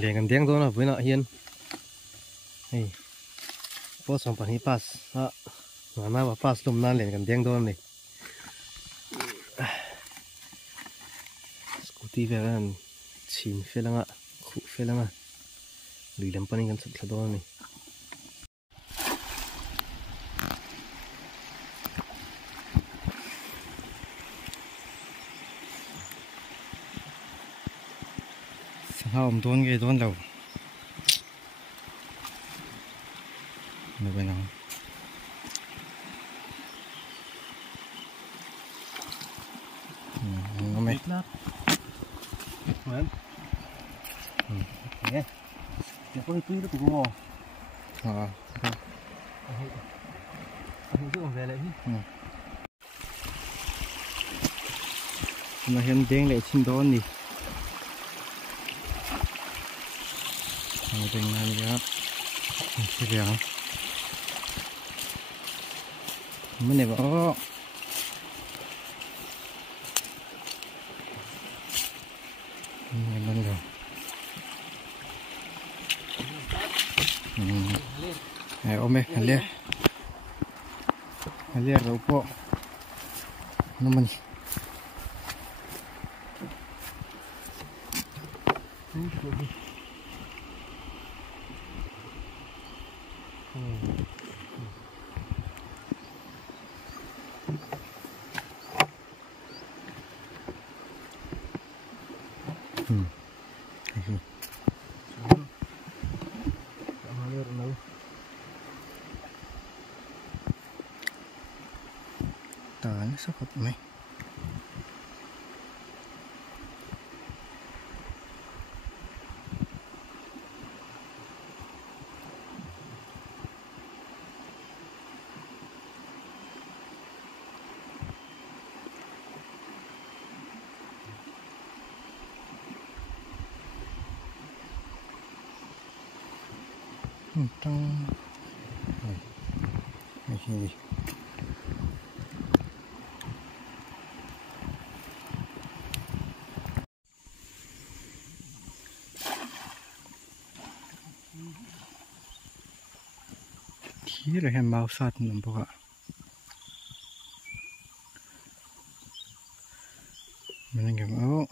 liền gần tiếng thôi là với nọ hiên này post xong phần hi pass à mà vào pass lùm nan liền gần tiếng thôi này scooty về gần chín phê lăng ạ khu phê lăng ạ lì làm pani gần sập sập đó này sao đón cái đón đâu nó bên nào nó mệt lắm vậy nghe nó có cái túi nó cũng ngon hình về lại mà hiện đang lại xin đón đi bên này nhá cái gì không mấy này bỏ này lên rồi này ôm mẹ hạt lia rồi po nó mình tán sắc hợp mày tăng này gì thế là hem bao sát làm bao ạ mình đang cầm áo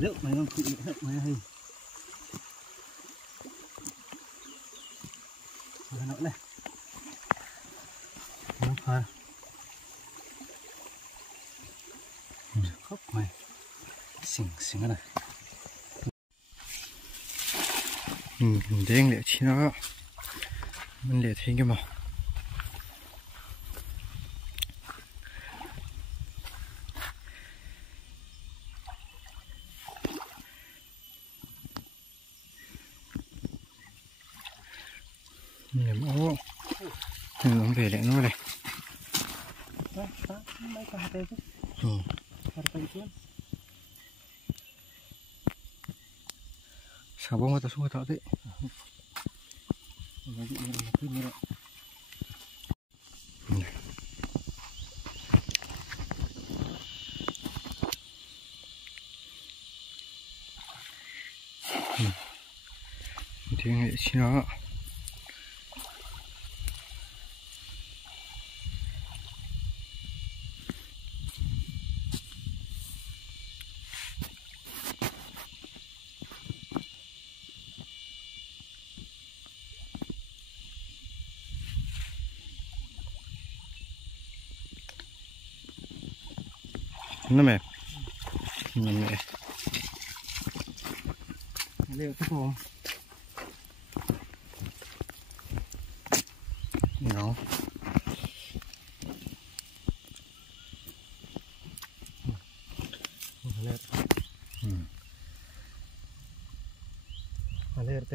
được mày không chịu được mày hay nó này nó phá khóc mày xỉn xỉn cái này đen lệ chi nó mình lệ thấy cái màu niềm ố nó về lại nó này sao bông ta xuống thọ thế thì nghệ sĩ nó mẹ mẹ liệu cái không nó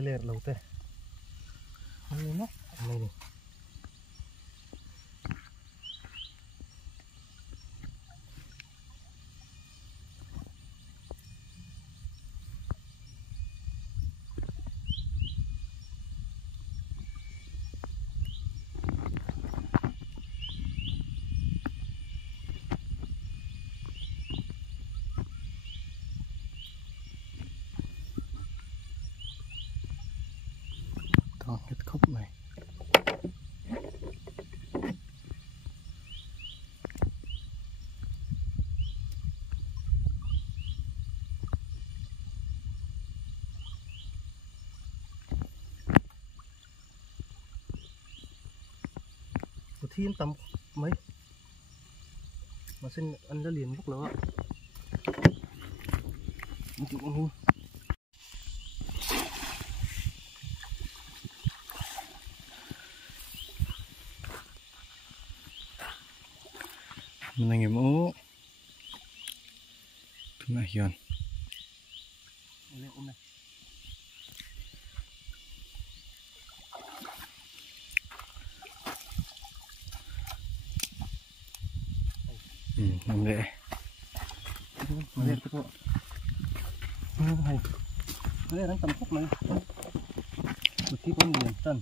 leer lâu thế này nó này này thiên tầm mấy mà xin ăn ra liền bốc lửa một chút con hung mình là nghiệm ố thứ này hiền làm lệ làm lệ các bạn hay lệ đang tầm khúc này một khi con liền tân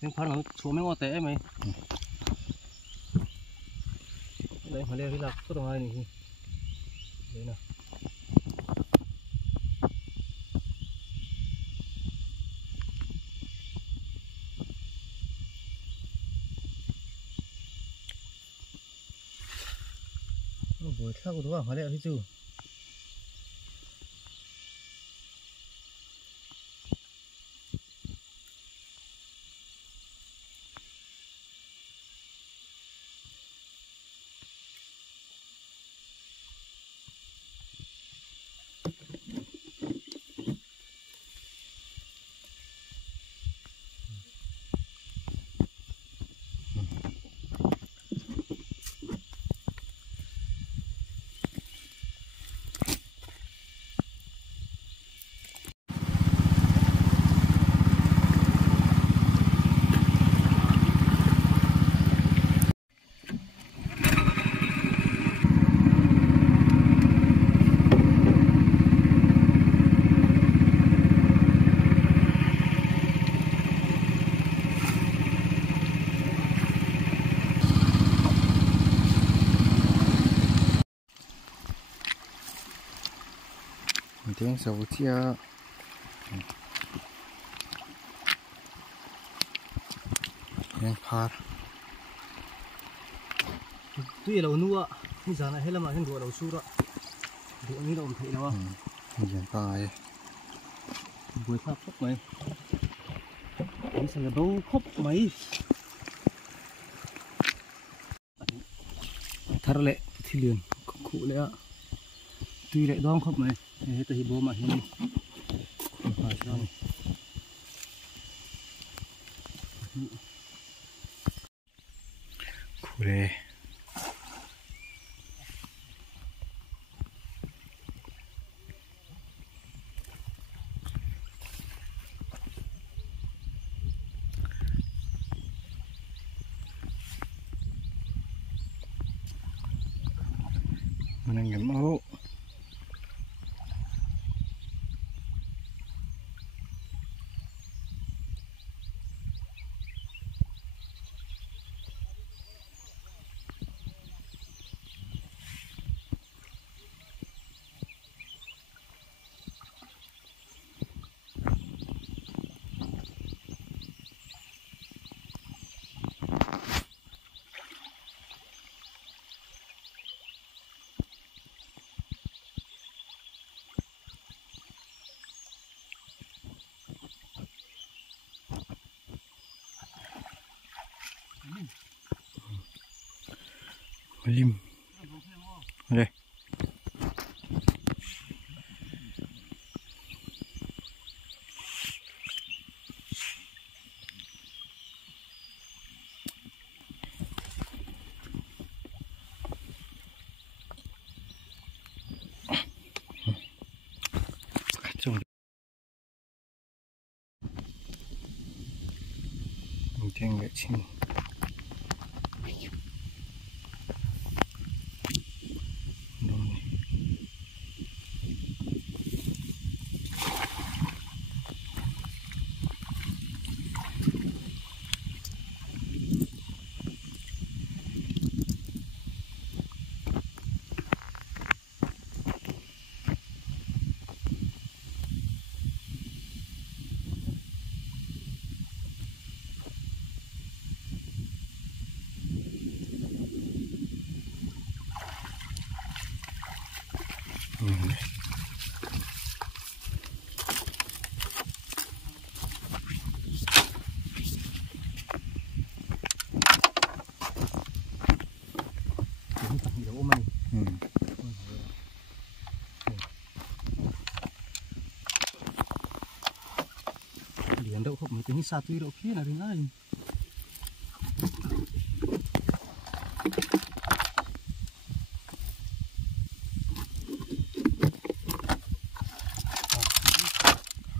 nhưng phát nó số mấy ngọn té mày đây mà lệ cái lạc số đồng hai này đấy nào buổi theo của nó mà lệ hết chưa tiếng sầu chia tiếng phá tuy là nua nhưng giờ này hết là mà hiện đồ đầu su đó đồ như đồ thấy đâu hiện tại buổi phát khóc mày bây giờ là đâu khóc mày thar lệ thì liền cụ lệ tuy lệ đong khóc mày hết thì bố mà hiện phải sao cụ lệ mình ngắm áo lim đây trông mình thêm vệ sinh Ini satu iro oke dari lain.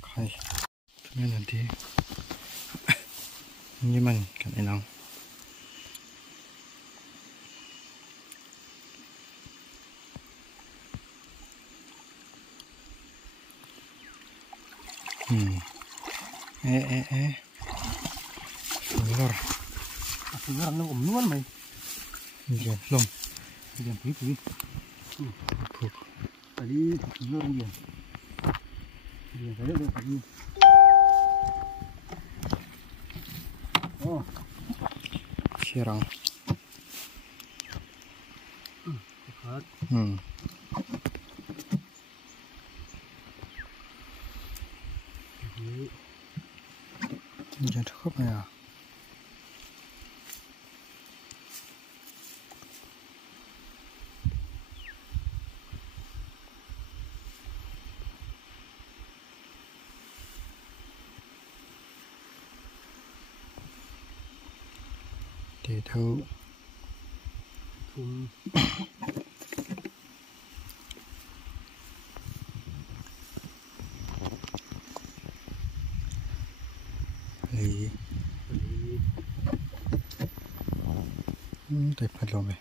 Oke, ini nanti ini man kan elang. Fulor. Fulor nang umnuan mai. Iya, lom. Iya, pui. Puk. Tadi fulor dia. Dia saya dah tadi. Oh. Sirang. Dekat. Jangan cukup ya. Để thâu tay phát lộn này.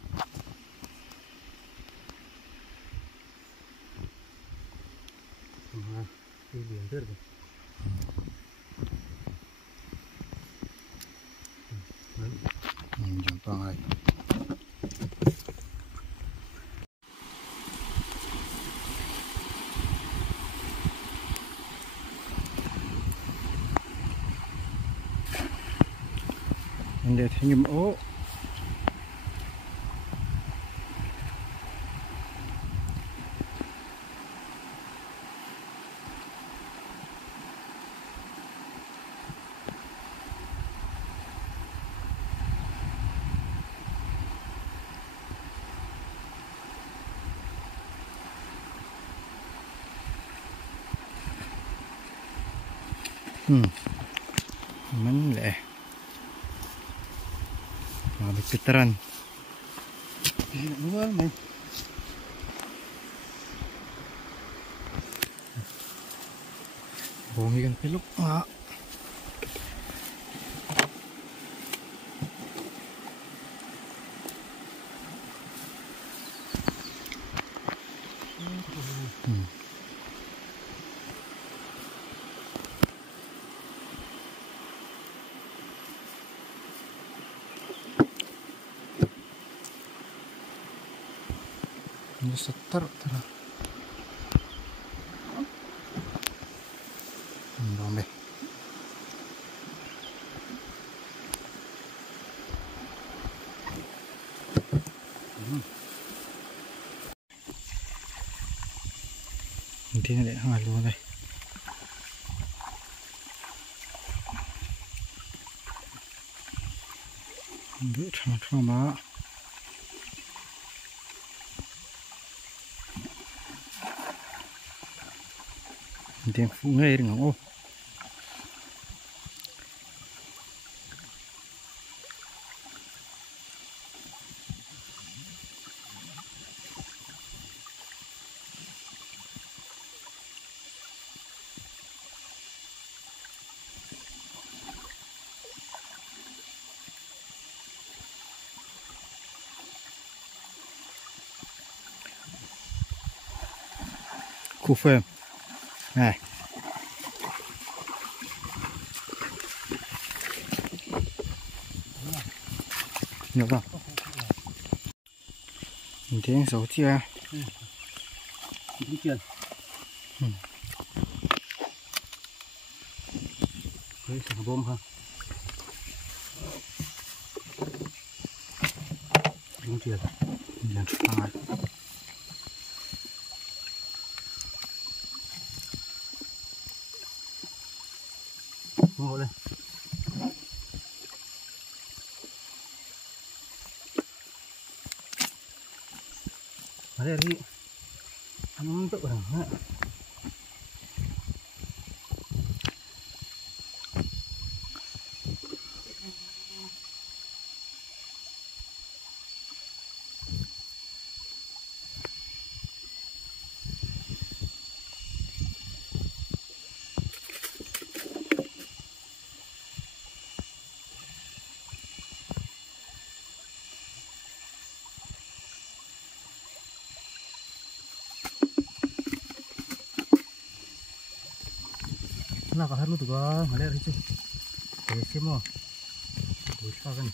Đi biển rất rồi. Chẳng to này. Để thấy nhầm ố. Mana leh? Ada getaran. Luar main. Bong ikan peluk. Ini seter terus. Ramai. Nanti ada halu lagi. Ambil sama-sama. Dia fungai dengan oh. Confirm. Này. Được không? Mình thấy số chia. Đúng chưa? Cái sừng bom ha. Đúng chưa? Mình làm ngộ lên. Ở đây đi. Ăn tự rằng nữa. na kaharlo tuh kan, malah itu. Kayaknya mau, buat kan.